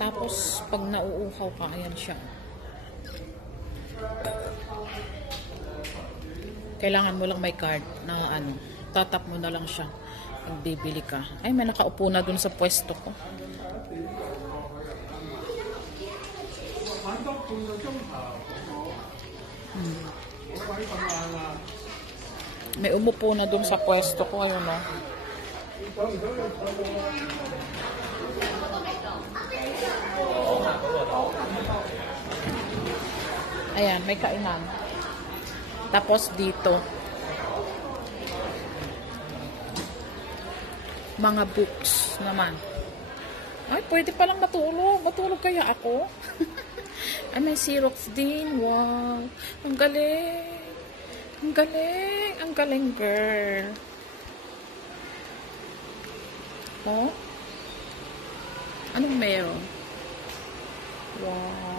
Tapos, pag nauuhaw ka, ayan siya. Kailangan mo lang may card na ano, tatap mo na lang siya. Pag bibili ka. Ay, may nakaupo na dun sa pwesto ko. May umupo na dun sa pwesto ko. Ayun, no? Ayan, may kainan. Tapos dito, mga books naman. Ay, pwede palang matulog. Matulog kaya ako? Ay, may Xerox din. Wow. Ang galing. Ang galing. Ang galing, girl. Oh? Anong meron? Wow.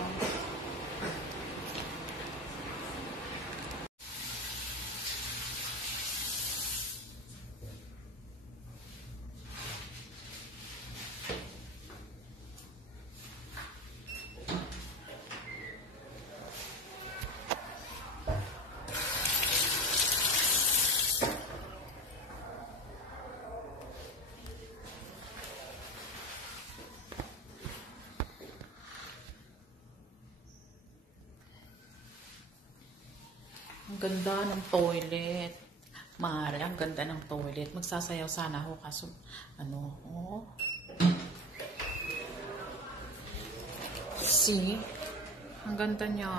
Ang ganda ng toilet. Mare, ang ganda ng toilet. Magsasayaw sana ako kaso, ano, oh. See? Ang ganda niya.